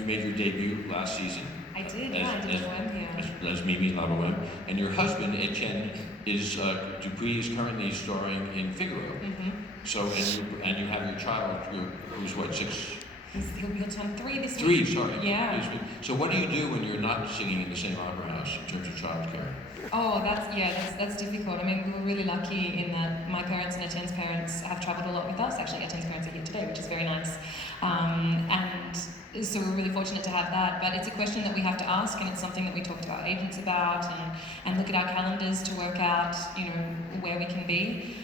you made your debut last season. I did, yeah, I did as Mimi La Boheme. And your husband, Etienne, Dupuis is currently starring in Figaro. Mm-hmm. So, and you have your child, who's what, 6? He'll be on 3 this week. 3, sorry. Yeah. So what do you do when you're not singing in the same opera house in terms of childcare? Oh, that's difficult. I mean, we were really lucky in that my parents and Etienne's parents have travelled a lot with us. Actually, Etienne's parents are here today, which is very nice. And so we're really fortunate to have that. But it's a question that we have to ask, and it's something that we talk to our agents about and look at our calendars to work out, where we can be.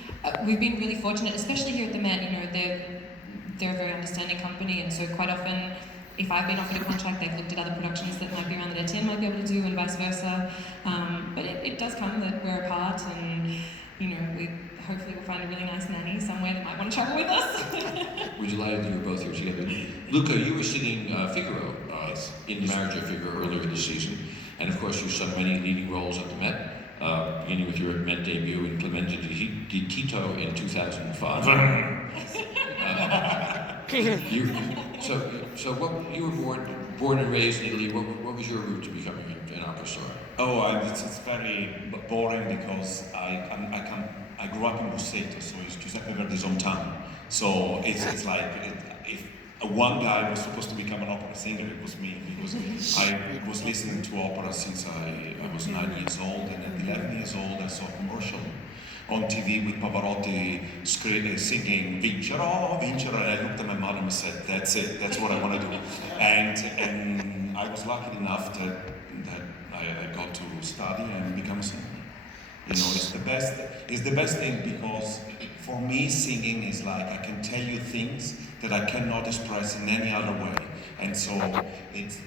We've been really fortunate, especially here at the Met. They're a very understanding company, and so quite often, if I've been offered a contract, they've looked at other productions that might be around that Etienne might be able to do, and vice versa. But it does come that we're apart, and we hopefully will find a really nice nanny somewhere that might want to travel with us. We're delighted that you're both here together. Luca, you were singing Figaro in Marriage of Figaro earlier this season, and of course you sung many leading roles at the Met, beginning with your Met debut in Clemente di Tito in 2005. You were born and raised in Italy. What was your route to becoming an opera star? It's very boring because I grew up in Busseto, so it's Giuseppe Verdi's hometown. So it's like if one guy was supposed to become an opera singer, it was me, because I was listening to opera since I was 9 years old, and at 11 years old I saw a commercial on TV with Pavarotti singing Vincero, Vincero, and I looked at my mother and said, that's it, that's what I want to do. And I was lucky enough that I got to study and become a singer. It's the best thing, because for me singing is like I can tell you things that I cannot express in any other way. And so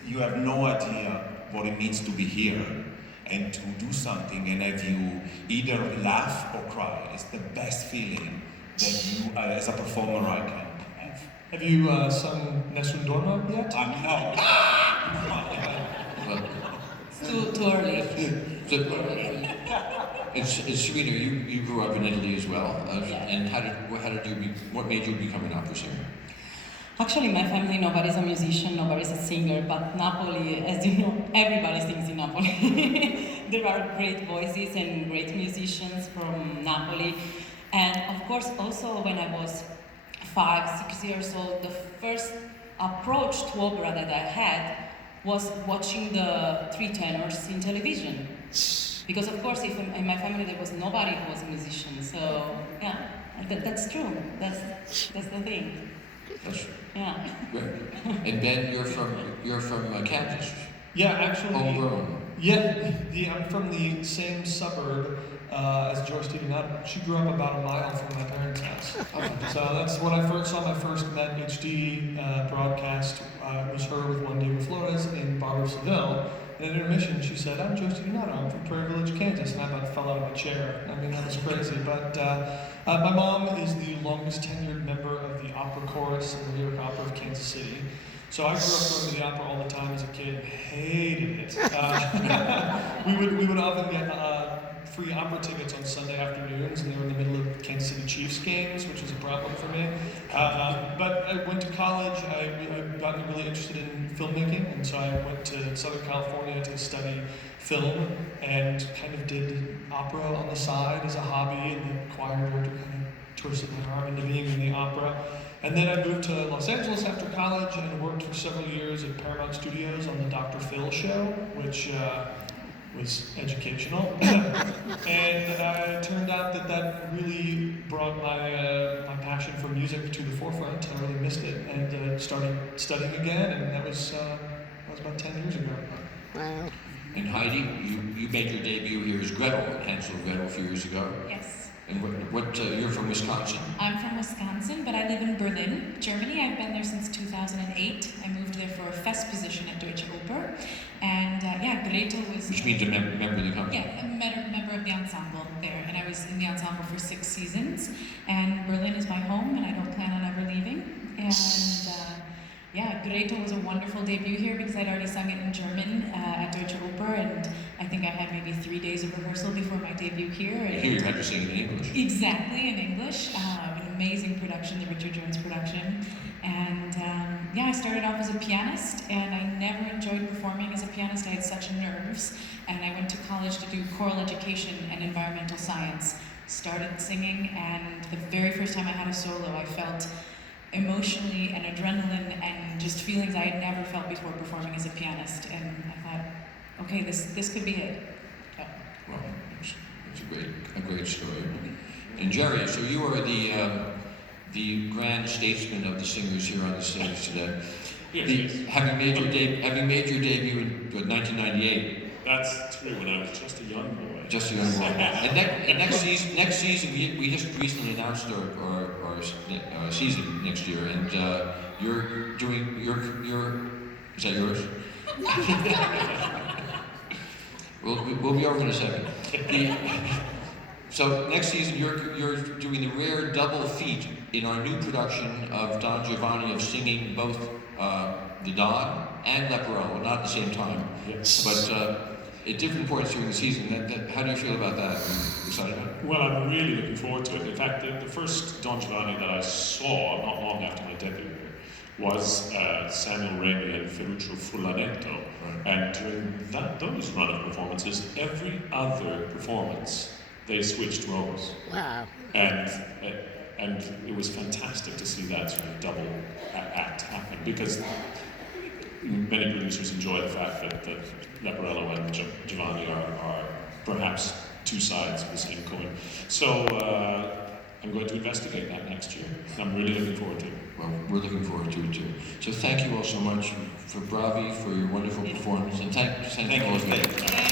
you have no idea what it means to be here and to do something and have you either laugh or cry. It's the best feeling that you, as a performer, I can have. Have you sung Nessun Dorma yet? No. It's too early. Serena, you grew up in Italy as well, and what made you become an opera singer? Actually, my family, nobody's a musician, nobody's a singer, but Napoli, as you know, everybody sings in Napoli. There are great voices and great musicians from Napoli. And of course, also when I was 5, 6 years old, the first approach to opera that I had was watching the 3 tenors in television. Because of course, in my family there was nobody who was a musician, so yeah, that's true. That's the thing. Yeah. And Ben, you're from Kansas. Yeah, actually. Homegrown. Yeah, I'm from the same suburb as Joyce Titinato. She grew up about a mile from my parents' house. So that's when I first saw my first Met HD broadcast. It was her with Juan Diego Flores in Bar of Seville. And at intermission, she said, "I'm Joyce Titinato. I'm from Prairie Village, Kansas." And I about fell out of my chair. I mean, that was crazy. But my mom is the longest tenured member of the opera chorus in the New York Opera of Kansas City. So I grew up going to the opera all the time as a kid. Hated it. We would often get free opera tickets on Sunday afternoons, and they were in the middle of Kansas City Chiefs games, which was a problem for me. But I went to college. I got really interested in filmmaking, and so I went to Southern California to study film and kind of did opera on the side as a hobby, and the choir director kind of twisted my arm into being in the opera. And then I moved to Los Angeles after college and worked for several years at Paramount Studios on the Dr. Phil show, which was educational. And it turned out that really brought my passion for music to the forefront. I really missed it and started studying again, and that was about 10 years ago. Wow. And Heidi, you made your debut here as Gretel at Hansel and Gretel a few years ago. Yes. And you're from Wisconsin? I'm from Wisconsin, but I live in Berlin, Germany. I've been there since 2008. I moved there for a Fest position at Deutsche Oper. And Gretel was... Which means a member of the company? Yeah, a member of the ensemble there. And I was in the ensemble for 6 seasons. And Berlin is my home, and I don't plan on ever leaving. And Gretel was a wonderful debut here because I'd already sung it in German at Deutsche Oper, and I think I had maybe 3 days of rehearsal before my debut here. And here you had to sing it in English. Exactly, in English. An amazing production, the Richard Jones production. And yeah, I started off as a pianist, and I never enjoyed performing as a pianist. I had such nerves, and I went to college to do choral education and environmental science. Started singing, and the very first time I had a solo, I felt emotionally and adrenaline and just feelings I had never felt before performing as a pianist. And I thought, okay, this could be it. So. Well, it's a great story. And Jerry, so you are the grand statesman of the singers here on the stage today. Yes. Having made your debut in 1998. That's true. When I was just a young boy. Just a young boy. And next season, we just recently announced our season next year, and you're doing your is that yours? We'll be over in a second. So next season, you're doing the rare double feat in our new production of Don Giovanni, of singing both the Don and Leporello, not at the same time, Yes. but at different points during the season. How do you feel about that? Are you excited about it? Well, I'm really looking forward to it. In fact, the first Don Giovanni that I saw not long after my debut was Samuel Raimi and Ferruccio Furlanetto. Right. And during those run of performances, every other performance, they switched roles. Wow. And it was fantastic to see that sort of double act happen, because many producers enjoy the fact that Leporello and Giovanni are perhaps two sides of the same coin. So I'm going to investigate that next year. I'm really looking forward to it. Well, we're looking forward to it too. So thank you all so much for Bravi, for your wonderful performance, and thank all of you.